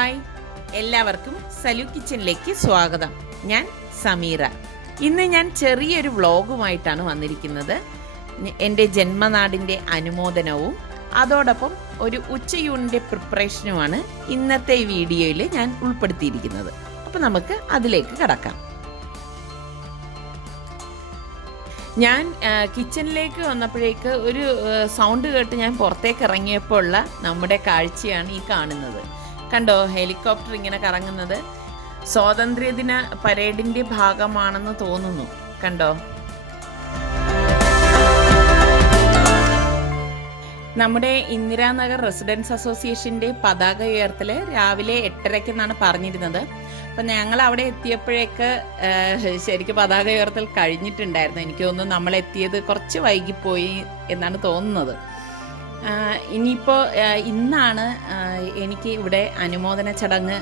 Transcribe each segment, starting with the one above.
Hi, എല്ലാവർക്കും സലു കിച്ചനിലേക്ക് സ്വാഗതം. ഞാൻ സമീറ. ഇന്ന് ഞാൻ ചെറിയൊരു വ്ളോഗുമായിട്ടാണ് വന്നിരിക്കുന്നത്. എൻ്റെ ജന്മനാടിൻ്റെ അനുമോദനവും അതോടൊപ്പം ഒരു ഉച്ചയൂണിൻ്റെ പ്രിപ്പറേഷനുമാണ് ഇന്നത്തെ ഈ വീഡിയോയിൽ ഞാൻ ഉൾപ്പെടുത്തിയിരിക്കുന്നത്. അപ്പോൾ നമുക്ക് അതിലേക്ക് കടക്കാം. ഞാൻ കിച്ചണിലേക്ക് വന്നപ്പോഴേക്ക് ഒരു സൗണ്ട് കേട്ട് ഞാൻ പുറത്തേക്ക് ഇറങ്ങിയപ്പോൾ ഉള്ള നമ്മുടെ കാഴ്ചയാണ് ഈ കാണുന്നത്. കണ്ടോ, ഹെലികോപ്റ്റർ ഇങ്ങനെ കറങ്ങുന്നത് സ്വാതന്ത്ര്യദിന പരേഡിൻ്റെ ഭാഗമാണെന്ന് തോന്നുന്നു. കണ്ടോ, നമ്മുടെ ഇന്ദിരാനഗർ റെസിഡൻസ് അസോസിയേഷൻ്റെ പതാക ഉയർത്തൽ രാവിലെ 8:30 പറഞ്ഞിരുന്നത്. അപ്പം ഞങ്ങൾ അവിടെ എത്തിയപ്പോഴേക്ക് ശരിക്കും പതാക ഉയർത്തൽ കഴിഞ്ഞിട്ടുണ്ടായിരുന്നു. എനിക്ക് തോന്നുന്നു നമ്മളെത്തിയത് കുറച്ച് വൈകിപ്പോയി എന്നാണ് തോന്നുന്നത്. ഇനിയിപ്പോൾ ഇന്നാണ് എനിക്ക് ഇവിടെ അനുമോദന ചടങ്ങ്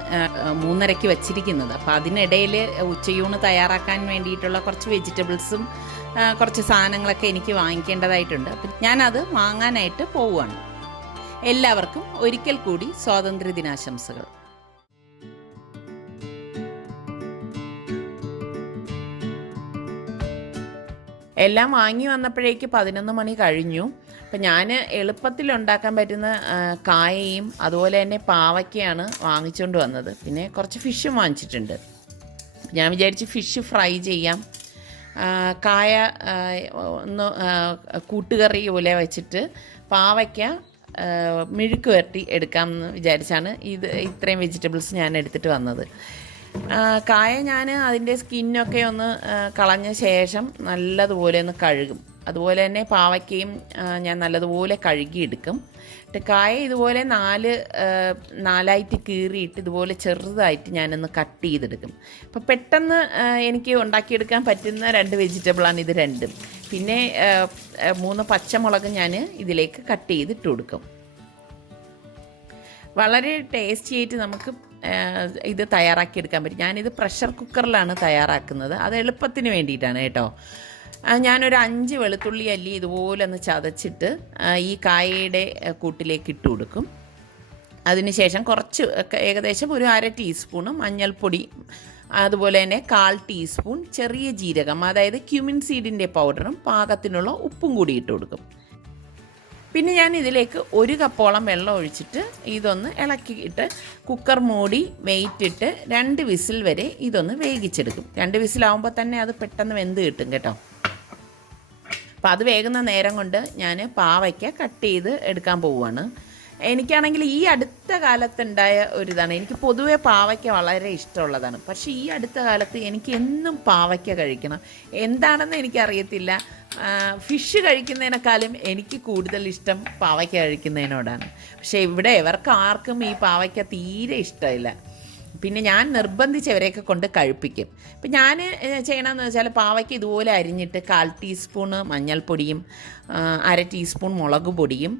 3:30 വച്ചിരിക്കുന്നത്. അപ്പോൾ അതിനിടയിൽ ഉച്ചയൂണ് തയ്യാറാക്കാൻ വേണ്ടിയിട്ടുള്ള കുറച്ച് വെജിറ്റബിൾസും കുറച്ച് സാധനങ്ങളൊക്കെ എനിക്ക് വാങ്ങിക്കേണ്ടതായിട്ടുണ്ട്. അപ്പം ഞാനത് വാങ്ങാനായിട്ട് പോവുകയാണ്. എല്ലാവർക്കും ഒരിക്കൽ കൂടി സ്വാതന്ത്ര്യ ദിനാശംസകൾ. എല്ലാം വാങ്ങി വന്നപ്പോഴേക്ക് 11 മണി കഴിഞ്ഞു. അപ്പം ഞാൻ എളുപ്പത്തിൽ ഉണ്ടാക്കാൻ പറ്റുന്ന കായയും അതുപോലെ തന്നെ പാവയ്ക്കയാണ് വാങ്ങിച്ചുകൊണ്ട് വന്നത്. പിന്നെ കുറച്ച് ഫിഷും വാങ്ങിച്ചിട്ടുണ്ട്. ഞാൻ വിചാരിച്ച് ഫിഷ് ഫ്രൈ ചെയ്യാം, കായ ഒന്ന് കൂട്ടുകറി പോലെ വെച്ചിട്ട് പാവയ്ക്ക മെഴുക്ക് വരട്ടി എടുക്കാമെന്ന് വിചാരിച്ചാണ് ഇത്രയും വെജിറ്റബിൾസ് ഞാൻ എടുത്തിട്ട് വന്നത്. കായ ഞാൻ അതിൻ്റെ സ്കിന്നൊക്കെ ഒന്ന് കളഞ്ഞ ശേഷം നല്ലതുപോലെ ഒന്ന് കഴുകും. അതുപോലെ തന്നെ പാവയ്ക്കയും ഞാൻ നല്ലതുപോലെ കഴുകിയെടുക്കും. കായ ഇതുപോലെ നാലായിട്ട് കീറിയിട്ട് ഇതുപോലെ ചെറുതായിട്ട് ഞാനൊന്ന് കട്ട് ചെയ്തെടുക്കും. അപ്പോൾ പെട്ടെന്ന് എനിക്ക് ഉണ്ടാക്കിയെടുക്കാൻ പറ്റുന്ന 2 വെജിറ്റബിളാണ് ഇത് രണ്ടും. പിന്നെ 3 പച്ചമുളക് ഞാൻ ഇതിലേക്ക് കട്ട് ചെയ്തിട്ട് കൊടുക്കും. വളരെ ടേസ്റ്റി ആയിട്ട് നമുക്ക് ഇത് തയ്യാറാക്കിയെടുക്കാൻ പറ്റും. ഞാനിത് പ്രഷർ കുക്കറിലാണ് തയ്യാറാക്കുന്നത്. അത് എളുപ്പത്തിന് വേണ്ടിയിട്ടാണ് കേട്ടോ. ഞാനൊരു 5 വെളുത്തുള്ളി അല്ലി ഇതുപോലെ ഒന്ന് ചതച്ചിട്ട് ഈ കായയുടെ കൂട്ടിലേക്ക് ഇട്ട് കൊടുക്കും. അതിനുശേഷം കുറച്ച് ഏകദേശം ഒരു 1/2 ടീസ്പൂണ് മഞ്ഞൾപ്പൊടി, അതുപോലെ തന്നെ 1/4 ടീസ്പൂൺ ചെറിയ ജീരകം, അതായത് ക്യുമിൻ സീഡിൻ്റെ പൗഡറും പാകത്തിനുള്ള ഉപ്പും കൂടി ഇട്ട് കൊടുക്കും. പിന്നെ ഞാൻ ഇതിലേക്ക് 1 കപ്പോളം വെള്ളം ഒഴിച്ചിട്ട് ഇതൊന്ന് ഇളക്കിയിട്ട് കുക്കർ മൂടി വെയിറ്റിട്ട് 2 വിസിൽ വരെ ഇതൊന്ന് വേവിച്ചെടുക്കും. 2 വിസിലാവുമ്പോൾ തന്നെ അത് പെട്ടെന്ന് വെന്ത് കിട്ടും കേട്ടോ. അപ്പോൾ അത് വേകുന്ന നേരം കൊണ്ട് ഞാൻ പാവയ്ക്ക കട്ട് ചെയ്ത് എടുക്കാൻ പോവുകയാണ്. എനിക്കാണെങ്കിൽ ഈ അടുത്ത കാലത്തുണ്ടായ ഒരിതാണ്, എനിക്ക് പൊതുവേ പാവയ്ക്ക വളരെ ഇഷ്ടമുള്ളതാണ്. പക്ഷേ ഈ അടുത്ത കാലത്ത് എനിക്ക് എന്നും പാവയ്ക്ക കഴിക്കണം. എന്താണെന്ന് എനിക്കറിയത്തില്ല. ഫിഷ് കഴിക്കുന്നതിനേക്കാളും എനിക്ക് കൂടുതൽ ഇഷ്ടം പാവയ്ക്ക കഴിക്കുന്നതിനോടാണ്. പക്ഷേ ഇവിടെ ഇവർക്ക് ആർക്കും ഈ പാവയ്ക്ക തീരെ ഇഷ്ടമില്ല. പിന്നെ ഞാൻ നിർബന്ധിച്ചവരെയൊക്കെ കൊണ്ട് കഴിപ്പിക്കും. ഇപ്പം ഞാൻ ചെയ്യണമെന്ന് വെച്ചാൽ പാവയ്ക്ക് ഇതുപോലെ അരിഞ്ഞിട്ട് 1/4 ടീസ്പൂണ് മഞ്ഞൾപ്പൊടിയും 1/2 ടീസ്പൂൺ മുളക് പൊടിയും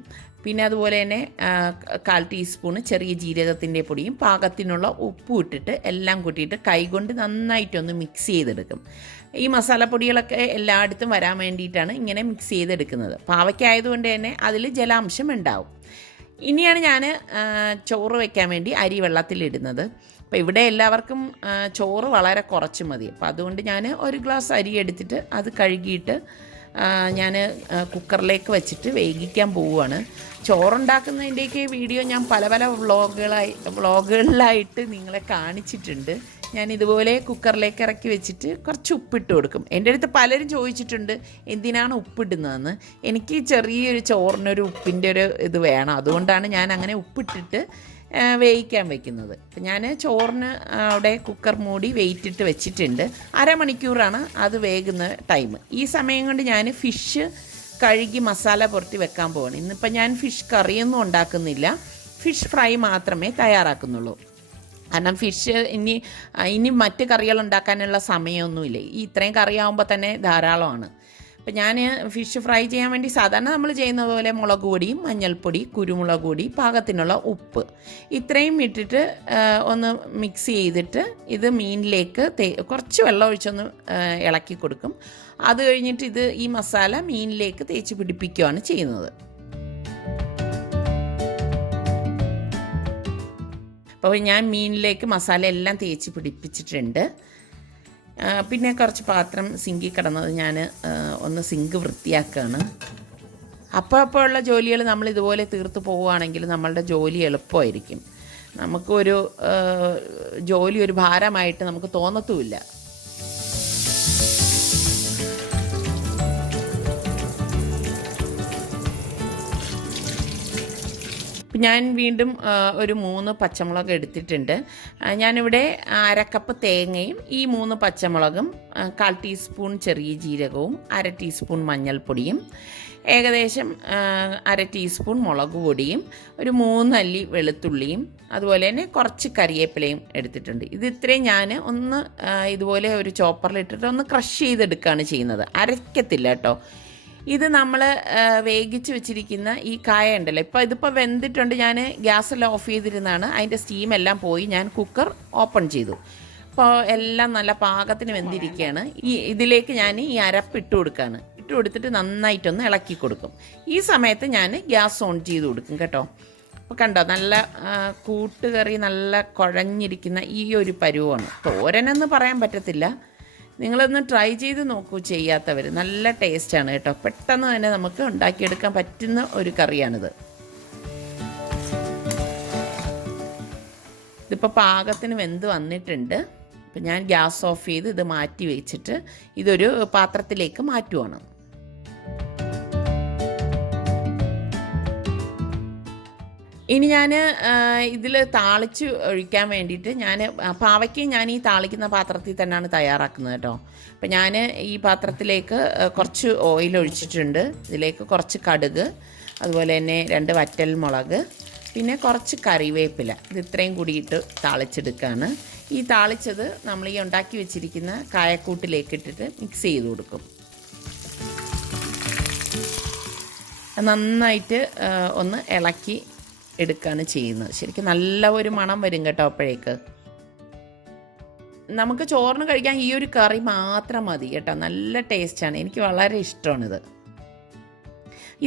പിന്നെ അതുപോലെ തന്നെ 1/4 ടീസ്പൂണ് ചെറിയ ജീരകത്തിൻ്റെ പൊടിയും പാകത്തിനുള്ള ഉപ്പും ഇട്ടിട്ട് എല്ലാം കൂട്ടിയിട്ട് കൈകൊണ്ട് നന്നായിട്ടൊന്ന് മിക്സ് ചെയ്തെടുക്കും. ഈ മസാലപ്പൊടികളൊക്കെ എല്ലായിടത്തും വരാൻ വേണ്ടിയിട്ടാണ് ഇങ്ങനെ മിക്സ് ചെയ്തെടുക്കുന്നത്. പാവയ്ക്കായതുകൊണ്ട് തന്നെ അതിൽ ജലാംശം ഉണ്ടാവും. ഇനിയാണ് ഞാൻ ചോറ് വയ്ക്കാൻ വേണ്ടി അരി വെള്ളത്തിലിടുന്നത്. അപ്പോൾ ഇവിടെ എല്ലാവർക്കും ചോറ് വളരെ കുറച്ച് മതി. അപ്പോൾ അതുകൊണ്ട് ഞാൻ 1 ഗ്ലാസ് അരി എടുത്തിട്ട് അത് കഴുകിയിട്ട് ഞാൻ കുക്കറിലേക്ക് വെച്ചിട്ട് വേവിക്കാൻ പോവുകയാണ്. ചോറുണ്ടാക്കുന്നതിൻ്റെയൊക്കെ വീഡിയോ ഞാൻ പല വ്ളോഗുകളിലായിട്ട് നിങ്ങളെ കാണിച്ചിട്ടുണ്ട്. ഞാൻ ഇതുപോലെ കുക്കറിലേക്ക് ഇറക്കി വെച്ചിട്ട് കുറച്ച് ഉപ്പിട്ട് കൊടുക്കും. എൻ്റെ അടുത്ത് പലരും ചോദിച്ചിട്ടുണ്ട് എന്തിനാണ് ഉപ്പിടുന്നതെന്ന്. എനിക്ക് ചെറിയൊരു ചോറിനൊരു ഉപ്പിൻ്റെ ഒരു ഇത് വേണം, അതുകൊണ്ടാണ് ഞാൻ അങ്ങനെ ഉപ്പിട്ടിട്ട് വേവിക്കാൻ വെക്കുന്നത്. ഞാൻ ചോറിന് അവിടെ കുക്കർ മൂടി വെയിറ്റിട്ട് വെച്ചിട്ടുണ്ട്. 1/2 മണിക്കൂറാണ് അത് വേകുന്ന ടൈം. ഈ സമയം കൊണ്ട് ഞാൻ ഫിഷ് കഴുകി മസാല പുരട്ടി വെക്കാൻ പോവാണ്. ഇന്നിപ്പോൾ ഞാൻ ഫിഷ് കറിയൊന്നും ഉണ്ടാക്കുന്നില്ല, ഫിഷ് ഫ്രൈ മാത്രമേ തയ്യാറാക്കുന്നുള്ളൂ. കാരണം ഫിഷ് ഇനി മറ്റ് കറികൾ ഉണ്ടാക്കാനുള്ള സമയമൊന്നുമില്ല. ഇത്രയും കറിയാകുമ്പോൾ തന്നെ ധാരാളമാണ്. അപ്പം ഞാൻ ഫിഷ് ഫ്രൈ ചെയ്യാൻ വേണ്ടി സാധാരണ നമ്മൾ ചെയ്യുന്ന പോലെ മുളക് പൊടിയും മഞ്ഞൾപ്പൊടി, കുരുമുളക് പൊടി, പാകത്തിനുള്ള ഉപ്പ് ഇത്രയും ഇട്ടിട്ട് ഒന്ന് മിക്സ് ചെയ്തിട്ട് ഇത് മീനിലേക്ക് കുറച്ച് വെള്ളം ഒഴിച്ചൊന്ന് ഇളക്കി കൊടുക്കും. അത് കഴിഞ്ഞിട്ട് ഈ മസാല മീനിലേക്ക് തേച്ച് പിടിപ്പിക്കുകയാണ് ചെയ്യുന്നത്. അപ്പോൾ ഞാൻ മീനിലേക്ക് മസാല എല്ലാം തേച്ച് പിടിപ്പിച്ചിട്ടുണ്ട്. പിന്നെ കുറച്ച് പാത്രം സിങ്കിൽ കിടന്നത് ഞാൻ ഒന്ന് സിങ്ക് വൃത്തിയാക്കുകയാണ്. അപ്പോൾ ഉള്ള ജോലികൾ നമ്മൾ ഇതുപോലെ തീർത്ത് പോവുകയാണെങ്കിൽ നമ്മളുടെ ജോലി എളുപ്പമായിരിക്കും. നമുക്കൊരു ജോലി ഒരു ഭാരമായിട്ട് നമുക്ക് തോന്നത്തുമില്ല. ഞാൻ വീണ്ടും ഒരു 3 പച്ചമുളക് എടുത്തിട്ടുണ്ട്. ഞാനിവിടെ 1/2 കപ്പ് തേങ്ങയും ഈ 3 പച്ചമുളകും 1/4 ടീസ്പൂൺ ചെറിയ ജീരകവും 1/2 ടീസ്പൂൺ മഞ്ഞൾപ്പൊടിയും ഏകദേശം 1/2 ടീസ്പൂൺ മുളക് പൊടിയും ഒരു 3 അല്ലി വെളുത്തുള്ളിയും അതുപോലെ തന്നെ കുറച്ച് കറിവേപ്പിലയും എടുത്തിട്ടുണ്ട്. ഇത് ഇത്രയും ഞാൻ ഒന്ന് ഇതുപോലെ ഒരു ചോപ്പറിലിട്ടിട്ട് ഒന്ന് ക്രഷ് ചെയ്തെടുക്കുകയാണ് ചെയ്യുന്നത്, അരയ്ക്കത്തില്ല കേട്ടോ. ഇത് നമ്മൾ വേവിച്ച് വെച്ചിരിക്കുന്ന ഈ കായ ഉണ്ടല്ലോ, ഇതിപ്പോൾ വെന്തിട്ടുണ്ട്. ഞാൻ ഗ്യാസെല്ലാം ഓഫ് ചെയ്തിരുന്നാണ്, അതിൻ്റെ സ്റ്റീമെല്ലാം പോയി ഞാൻ കുക്കർ ഓപ്പൺ ചെയ്തു. അപ്പോൾ എല്ലാം നല്ല പാകത്തിന് വെന്തിരിക്കുകയാണ്. ഇതിലേക്ക് ഞാൻ ഈ അരപ്പ് ഇട്ട് കൊടുക്കുകയാണ്. ഇട്ട് കൊടുത്തിട്ട് നന്നായിട്ടൊന്ന് ഇളക്കി കൊടുക്കും. ഈ സമയത്ത് ഞാൻ ഗ്യാസ് ഓൺ ചെയ്ത് കൊടുക്കും കേട്ടോ. അപ്പോൾ കണ്ടോ, നല്ല കൂട്ടുകറി നല്ല കുഴഞ്ഞിരിക്കുന്ന ഈ ഒരു പരുവമാണ്. തോരനെന്ന് പറയാൻ പറ്റത്തില്ല, നിങ്ങളൊന്ന് ട്രൈ ചെയ്ത് നോക്കൂ ചെയ്യാത്തവർ. നല്ല ടേസ്റ്റാണ് കേട്ടോ. പെട്ടെന്ന് തന്നെ നമുക്ക് ഉണ്ടാക്കിയെടുക്കാൻ പറ്റുന്ന ഒരു കറിയാണിത്. ഇതിപ്പോൾ പാകത്തിന് വെന്ത് വന്നിട്ടുണ്ട്. അപ്പം ഞാൻ ഗ്യാസ് ഓഫ് ചെയ്ത് ഇത് മാറ്റി വെച്ചിട്ട് ഇതൊരു പാത്രത്തിലേക്ക് മാറ്റുവാണ്. ഇനി ഞാൻ ഇതിൽ താളിച്ച് ഒഴിക്കാൻ വേണ്ടിയിട്ട് പാവയ്ക്കും ഞാൻ ഈ താളിക്കുന്ന പാത്രത്തിൽ തന്നെയാണ് തയ്യാറാക്കുന്നത് കേട്ടോ. അപ്പം ഞാൻ ഈ പാത്രത്തിലേക്ക് കുറച്ച് ഓയിൽ ഒഴിച്ചിട്ടുണ്ട്. ഇതിലേക്ക് കുറച്ച് കടുക്, അതുപോലെ തന്നെ 2 വറ്റൽ മുളക്, പിന്നെ കുറച്ച് കറിവേപ്പില, ഇത് ഇത്രയും കൂടിയിട്ട് താളിച്ചെടുക്കുകയാണ്. ഈ താളിച്ചത് നമ്മൾ ഈ ഉണ്ടാക്കി വെച്ചിരിക്കുന്ന കായക്കൂട്ടിലേക്ക് ഇട്ടിട്ട് മിക്സ് ചെയ്ത് കൊടുക്കും. നന്നായിട്ട് ഒന്ന് ഇളക്കി എടുക്കുകയാണ് ചെയ്യുന്നത്. ശരിക്കും നല്ല ഒരു മണം വരും കേട്ടോ. അപ്പോഴേക്ക് നമുക്ക് ചോറിന് കഴിക്കാൻ ഈ ഒരു കറി മാത്രം മതി കേട്ടോ. നല്ല ടേസ്റ്റാണ്, എനിക്ക് വളരെ ഇഷ്ടമാണിത്.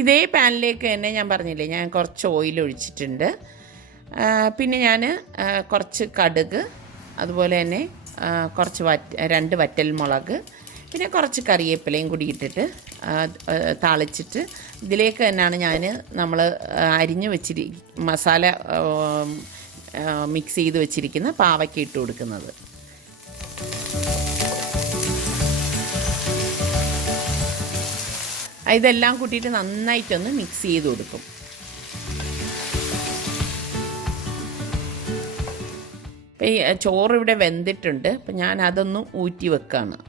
ഇതേ പാനിലേക്ക് തന്നെ ഞാൻ പറഞ്ഞില്ലേ, ഞാൻ കുറച്ച് ഓയിൽ ഒഴിച്ചിട്ടുണ്ട്. പിന്നെ ഞാൻ കുറച്ച് കടുക്, അതുപോലെ തന്നെ കുറച്ച് 2 വറ്റൽ മുളക്, പിന്നെ കുറച്ച് കറിവേപ്പിലയും കൂടി ഇട്ടിട്ട് താളിച്ചിട്ട് ഇതിലേക്ക് തന്നെയാണ് നമ്മൾ അരിഞ്ഞ് മസാല മിക്സ് ചെയ്ത് വെച്ചിരിക്കുന്ന പാവയ്ക്ക ഇട്ട് കൊടുക്കുന്നത്. ഇതെല്ലാം കൂട്ടിയിട്ട് നന്നായിട്ടൊന്ന് മിക്സ് ചെയ്ത് കൊടുക്കും. അപ്പം ഈ ചോറ് ഇവിടെ വെന്തിട്ടുണ്ട്. അപ്പം ഞാൻ അതൊന്ന് ഊറ്റി വെക്കുകയാണ്.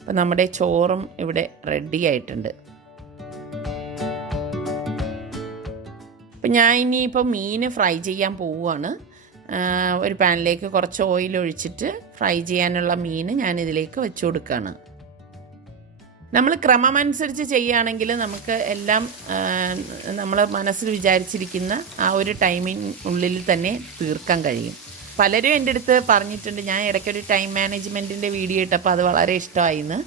അപ്പം നമ്മുടെ ചോറും ഇവിടെ റെഡി ആയിട്ടുണ്ട്. അപ്പം ഞാൻ ഇനിയിപ്പോൾ മീൻ ഫ്രൈ ചെയ്യാൻ പോവുകയാണ്. ഒരു പാനിലേക്ക് കുറച്ച് ഓയിൽ ഒഴിച്ചിട്ട് ഫ്രൈ ചെയ്യാനുള്ള മീൻ ഞാൻ ഇതിലേക്ക് വെച്ച് കൊടുക്കുകയാണ്. നമ്മൾ ക്രമമനുസരിച്ച് ചെയ്യുകയാണെങ്കിൽ നമുക്ക് എല്ലാം നമ്മൾ മനസ്സിൽ വിചാരിച്ചിരിക്കുന്ന ആ ഒരു ടൈമിനുള്ളിൽ തന്നെ തീർക്കാൻ കഴിയും. പലരും എൻ്റെ അടുത്ത് പറഞ്ഞിട്ടുണ്ട്, ഞാൻ ഇടയ്ക്കൊരു ടൈം മാനേജ്മെൻറ്റിൻ്റെ വീഡിയോ ഇട്ടപ്പോൾ അത് വളരെ ഇഷ്ടമായിന്ന്.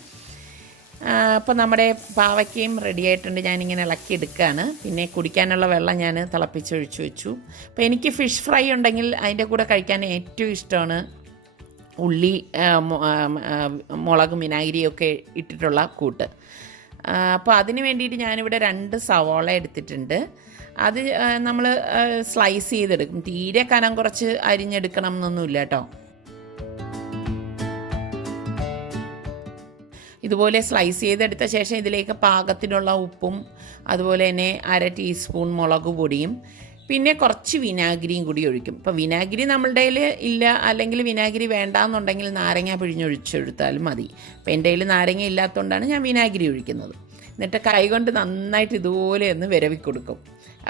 അപ്പോൾ നമ്മുടെ പാവയ്ക്കയും റെഡി ആയിട്ടുണ്ട്. ഞാനിങ്ങനെ ഇളക്കി എടുക്കുകയാണ്. പിന്നെ കുടിക്കാനുള്ള വെള്ളം ഞാൻ തിളപ്പിച്ചൊഴിച്ച് വെച്ചു. അപ്പോൾ എനിക്ക് ഫിഷ് ഫ്രൈ ഉണ്ടെങ്കിൽ അതിൻ്റെ കൂടെ കഴിക്കാൻ ഏറ്റവും ഇഷ്ടമാണ് ഉള്ളി, മുളകും വിനാഗിരിയൊക്കെ ഇട്ടിട്ടുള്ള കൂട്ട്. അപ്പോൾ അതിന് വേണ്ടിയിട്ട് ഞാനിവിടെ 2 സവാള എടുത്തിട്ടുണ്ട്. അത് നമ്മൾ സ്ലൈസ് ചെയ്തെടുക്കും. തീരെ കനം കുറച്ച് അരിഞ്ഞെടുക്കണം എന്നൊന്നുമില്ല കേട്ടോ. ഇതുപോലെ സ്ലൈസ് ചെയ്തെടുത്ത ശേഷം ഇതിലേക്ക് പാകത്തിനുള്ള ഉപ്പും അതുപോലെ തന്നെ 1/2 ടീസ്പൂൺ മുളക് പൊടിയും പിന്നെ കുറച്ച് വിനാഗിരിയും കൂടി ഒഴിക്കും. ഇപ്പോൾ വിനാഗിരി നമ്മളുടെ കയ്യിൽ ഇല്ല, അല്ലെങ്കിൽ വിനാഗിരി വേണ്ടാന്നുണ്ടെങ്കിൽ നാരങ്ങ പിഴിഞ്ഞൊഴിച്ചെടുത്താലും മതി. അപ്പോൾ എൻ്റെ കയ്യിൽ നാരങ്ങ ഇല്ലാത്തതുകൊണ്ടാണ് ഞാൻ വിനാഗിരി ഒഴിക്കുന്നത്. എന്നിട്ട് കൈകൊണ്ട് നന്നായിട്ട് ഇതുപോലെ ഒന്ന് വിരവി കൊടുക്കും.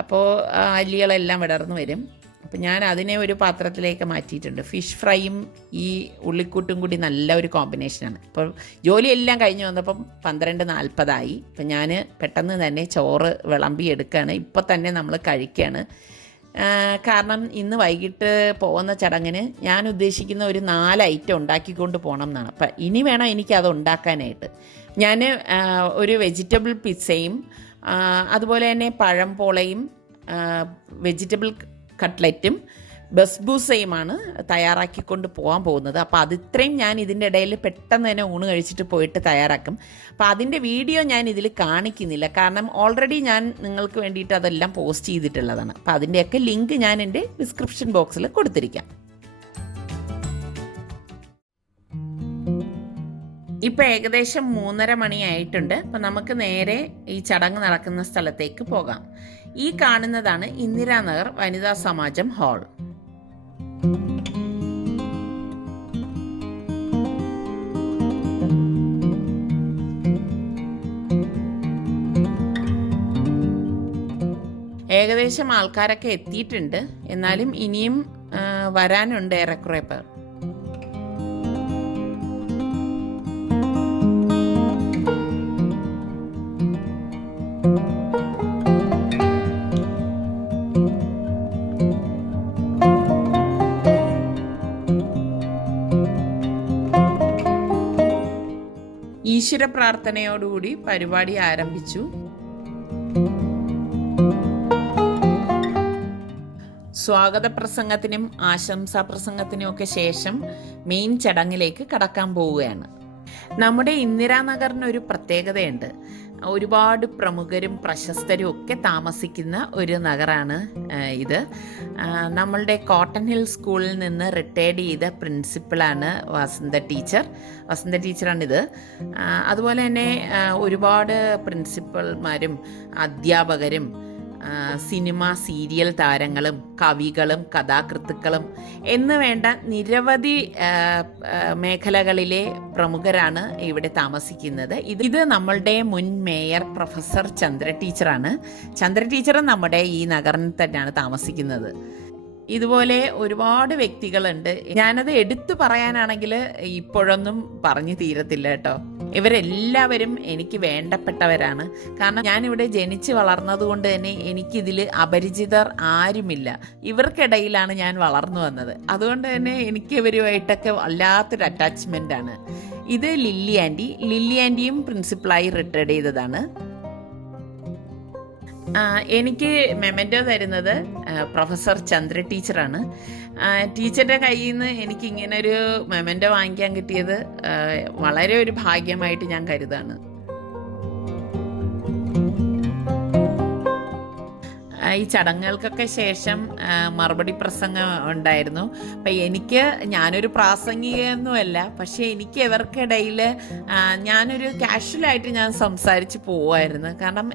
അപ്പോൾ അല്ലികളെല്ലാം വിടർന്ന് വരും. അപ്പോൾ ഞാൻ അതിനെ ഒരു പാത്രത്തിലേക്ക് മാറ്റിയിട്ടുണ്ട്. ഫിഷ് ഫ്രൈയും ഈ ഉള്ളിക്കൂട്ടും കൂടി നല്ല ഒരു കോമ്പിനേഷനാണ്. ഇപ്പോൾ ജോലിയെല്ലാം കഴിഞ്ഞ് വന്നപ്പം 12:40 അപ്പം ഞാൻ പെട്ടെന്ന് തന്നെ ചോറ് വിളമ്പി എടുക്കുകയാണ്. ഇപ്പോൾ തന്നെ നമ്മൾ കഴിക്കുകയാണ്. കാരണം ഇന്ന് വൈകിട്ട് പോകുന്ന ചടങ്ങിന് ഞാൻ ഉദ്ദേശിക്കുന്ന ഒരു 4 ഐറ്റം ഉണ്ടാക്കിക്കൊണ്ട് പോകണം എന്നാണ്. അപ്പം ഇനി വേണം എനിക്കത് ഉണ്ടാക്കാനായിട്ട്. ഞാൻ ഒരു വെജിറ്റബിൾ പിസ്സയും അതുപോലെ തന്നെ പഴം പോളയും വെജിറ്റബിൾ കട്ട്ലറ്റും ബസ്ബൂസയുമാണ് തയ്യാറാക്കിക്കൊണ്ട് പോകാൻ പോകുന്നത്. അപ്പോൾ അതിത്രയും ഞാൻ ഇതിൻ്റെ ഇടയിൽ പെട്ടെന്ന് തന്നെ ഊണ് കഴിച്ചിട്ട് പോയിട്ട് തയ്യാറാക്കും. അപ്പോൾ അതിൻ്റെ വീഡിയോ ഞാൻ ഇതിൽ കാണിക്കുന്നില്ല, കാരണം ഓൾറെഡി ഞാൻ നിങ്ങൾക്ക് വേണ്ടിയിട്ട് അതെല്ലാം പോസ്റ്റ് ചെയ്തിട്ടുള്ളതാണ്. അപ്പോൾ അതിൻ്റെയൊക്കെ ലിങ്ക് ഞാൻ എൻ്റെ ഡിസ്ക്രിപ്ഷൻ ബോക്സിൽ കൊടുത്തിരിക്കാം. ഇപ്പോൾ ഏകദേശം 3:30 മണിയായിട്ടുണ്ട്. അപ്പം നമുക്ക് നേരെ ഈ ചടങ്ങ് നടക്കുന്ന സ്ഥലത്തേക്ക് പോകാം. ഈ കാണുന്നതാണ് ഇന്ദിരാനഗർ വനിതാ സമാജം ഹാൾ. ഏകദേശം ആൾക്കാരൊക്കെ എത്തിയിട്ടുണ്ട്, എന്നാലും ഇനിയും വരാനുണ്ട് ഏറെക്കുറെ പേർ. ഈശ്വര പ്രാർത്ഥനയോടുകൂടി പരിപാടി ആരംഭിച്ചു. സ്വാഗത പ്രസംഗത്തിനും ആശംസാ പ്രസംഗത്തിനും ഒക്കെ ശേഷം മെയിൻ ചടങ്ങിലേക്ക് കടക്കാൻ പോവുകയാണ്. നമ്മുടെ ഇന്ദിരാനഗറിനൊരു പ്രത്യേകതയുണ്ട്. ഒരുപാട് പ്രമുഖരും പ്രശസ്തരും ഒക്കെ താമസിക്കുന്ന ഒരു നഗറാണ് ഇത്. നമ്മളുടെ കോട്ടൺ ഹിൽ സ്കൂളിൽ നിന്ന് റിട്ടയർഡ് ചെയ്ത പ്രിൻസിപ്പളാണ് വസന്ത ടീച്ചറാണിത്. അതുപോലെ തന്നെ ഒരുപാട് പ്രിൻസിപ്പൽമാരും അധ്യാപകരും സിനിമ സീരിയൽ താരങ്ങളും കവികളും കഥാകൃത്തുക്കളും എന്ന് വേണ്ട നിരവധി മേഖലകളിലെ പ്രമുഖരാണ് ഇവിടെ താമസിക്കുന്നത്. ഇത് നമ്മളുടെ മുൻ മേയർ പ്രൊഫസർ ചന്ദ്ര ടീച്ചറാണ്. ചന്ദ്ര ടീച്ചറും നമ്മുടെ ഈ നഗറിൽ തന്നെയാണ് താമസിക്കുന്നത്. ഇതുപോലെ ഒരുപാട് വ്യക്തികളുണ്ട്. ഞാനത് എടുത്തു പറയാനാണെങ്കിൽ ഇപ്പോഴൊന്നും പറഞ്ഞു തീരത്തില്ല കേട്ടോ. ഇവരെല്ലാവരും എനിക്ക് വേണ്ടപ്പെട്ടവരാണ്. കാരണം ഞാനിവിടെ ജനിച്ച് വളർന്നതുകൊണ്ട് തന്നെ എനിക്കിതിൽ അപരിചിതർ ആരുമില്ല. ഇവർക്കിടയിലാണ് ഞാൻ വളർന്നു വന്നത്. അതുകൊണ്ട് തന്നെ എനിക്ക് ഇവരുമായിട്ടൊക്കെ വല്ലാത്തൊരു അറ്റാച്ച്മെൻ്റാണ്. ഇത് ലില്ലി ആൻറ്റിയും പ്രിൻസിപ്പളായി റിട്ടയർഡ് ചെയ്തതാണ്. എനിക്ക് മെമൻറ്റോ തരുന്നത് പ്രൊഫസർ ചന്ദ്ര ടീച്ചറാണ്. ടീച്ചറുടെ കയ്യിൽ നിന്ന് എനിക്കിങ്ങനൊരു മെമൻറ്റോ വാങ്ങിക്കാൻ കിട്ടിയത് വളരെ ഒരു ഭാഗ്യമായിട്ട് ഞാൻ കരുതാണ്. ഈ ചടങ്ങുകൾക്കൊക്കെ ശേഷം മറുപടി പ്രസംഗം ഉണ്ടായിരുന്നു. അപ്പം ഞാനൊരു പ്രാസംഗികയൊന്നുമല്ല, പക്ഷേ എനിക്ക് ഇവർക്കിടയിൽ ഞാനൊരു കാഷ്വലായിട്ട് ഞാൻ സംസാരിച്ച് പോവായിരുന്നു. കാരണം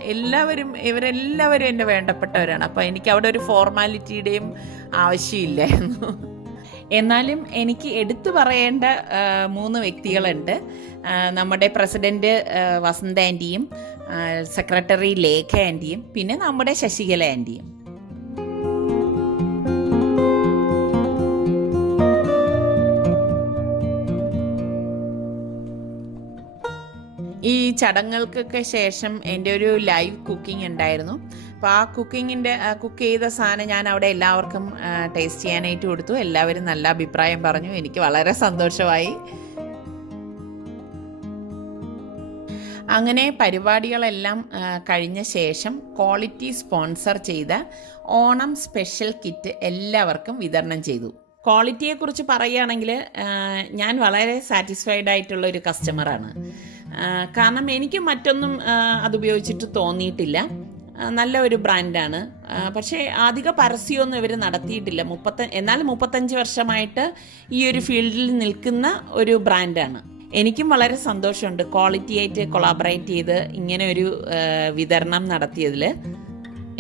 ഇവരെല്ലാവരും എൻ്റെ വേണ്ടപ്പെട്ടവരാണ്. അപ്പോൾ എനിക്ക് അവിടെ ഒരു ഫോർമാലിറ്റിയുടെയും ആവശ്യമില്ലായിരുന്നു. എന്നാലും എനിക്ക് എടുത്തു പറയേണ്ട 3 വ്യക്തികളുണ്ട്. നമ്മുടെ പ്രസിഡന്റ് വസന്ത ആൻറ്റിയും സെക്രട്ടറി ലേഖ ആൻറ്റിയും പിന്നെ നമ്മുടെ ശശികല ആൻറ്റിയും. ഈ ചടങ്ങുകൾക്കൊക്കെ ശേഷം എൻ്റെ ഒരു ലൈവ് കുക്കിംഗ് ഉണ്ടായിരുന്നു. അപ്പോൾ ആ കുക്ക് ചെയ്ത സാധനം ഞാൻ അവിടെ എല്ലാവർക്കും ടേസ്റ്റ് ചെയ്യാനായിട്ട് കൊടുത്തു. എല്ലാവരും നല്ല അഭിപ്രായം പറഞ്ഞു. എനിക്ക് വളരെ സന്തോഷമായി. അങ്ങനെ പരിപാടികളെല്ലാം കഴിഞ്ഞ ശേഷം ക്വാളിറ്റി സ്പോൺസർ ചെയ്ത ഓണം സ്പെഷ്യൽ കിറ്റ് എല്ലാവർക്കും വിതരണം ചെയ്തു. ക്വാളിറ്റിയെക്കുറിച്ച് പറയുകയാണെങ്കിൽ ഞാൻ വളരെ സാറ്റിസ്ഫൈഡ് ആയിട്ടുള്ള ഒരു കസ്റ്റമറാണ്. കാരണം എനിക്ക് മറ്റൊന്നും അതുപയോഗിച്ചിട്ട് തോന്നിയിട്ടില്ല. നല്ല ഒരു ബ്രാൻഡാണ്. പക്ഷേ അധിക പരസ്യമൊന്നും ഇവർ നടത്തിയിട്ടില്ല. എന്നാലും 35 വർഷമായിട്ട് ഈ ഒരു ഫീൽഡിൽ നിൽക്കുന്ന ഒരു ബ്രാൻഡാണ്. എനിക്കും വളരെ സന്തോഷമുണ്ട് ക്വാളിറ്റിയായിട്ട് കൊളാബറേറ്റ് ചെയ്ത് ഇങ്ങനെ ഒരു വിതരണം നടത്തിയതിൽ.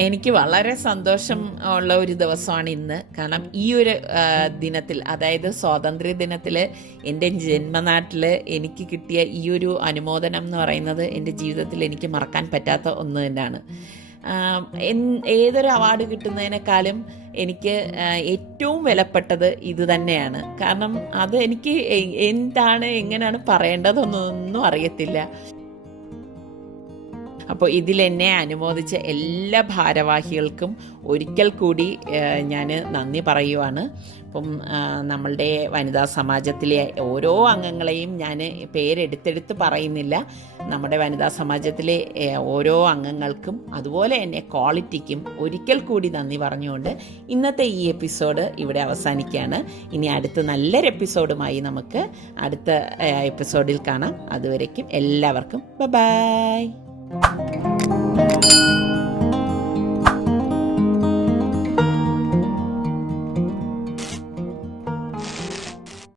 എനിക്ക് വളരെ സന്തോഷം ഉള്ള ഒരു ദിവസമാണ് ഇന്ന്. കാരണം ഈ ഒരു ദിനത്തിൽ, അതായത് സ്വാതന്ത്ര്യ ദിനത്തിൽ എൻ്റെ ജന്മനാട്ടിൽ എനിക്ക് കിട്ടിയ ഈ ഒരു അനുമോദനം എന്ന് പറയുന്നത് എൻ്റെ ജീവിതത്തിൽ എനിക്ക് മറക്കാൻ പറ്റാത്ത ഒന്ന് തന്നെയാണ്. ഏതൊരു അവാർഡ് കിട്ടുന്നതിനേക്കാളും എനിക്ക് ഏറ്റവും വിലപ്പെട്ടത് ഇത് തന്നെയാണ്. കാരണം അത് എനിക്ക് എങ്ങനെയാണ് പറയേണ്ടതെന്നൊന്നും അറിയത്തില്ല. അപ്പോൾ ഇതിലെന്നെ അനുമോദിച്ച എല്ലാ ഭാരവാഹികൾക്കും ഒരിക്കൽ കൂടി ഞാൻ നന്ദി പറയുവാണ്. അപ്പം നമ്മളുടെ വനിതാ സമാജത്തിലെ ഓരോ അംഗങ്ങളെയും ഞാൻ പേരെടുത്തെടുത്ത് പറയുന്നില്ല. നമ്മുടെ വനിതാ സമാജത്തിലെ ഓരോ അംഗങ്ങൾക്കും അതുപോലെ തന്നെ ക്വാളിറ്റിക്കും ഒരിക്കൽ കൂടി നന്ദി പറഞ്ഞുകൊണ്ട് ഇന്നത്തെ ഈ എപ്പിസോഡ് ഇവിടെ അവസാനിക്കുകയാണ്. ഇനി അടുത്ത നല്ലൊരു എപ്പിസോഡുമായി നമുക്ക് അടുത്ത എപ്പിസോഡിൽ കാണാം. അതുവരേക്കും എല്ലാവർക്കും ബൈ.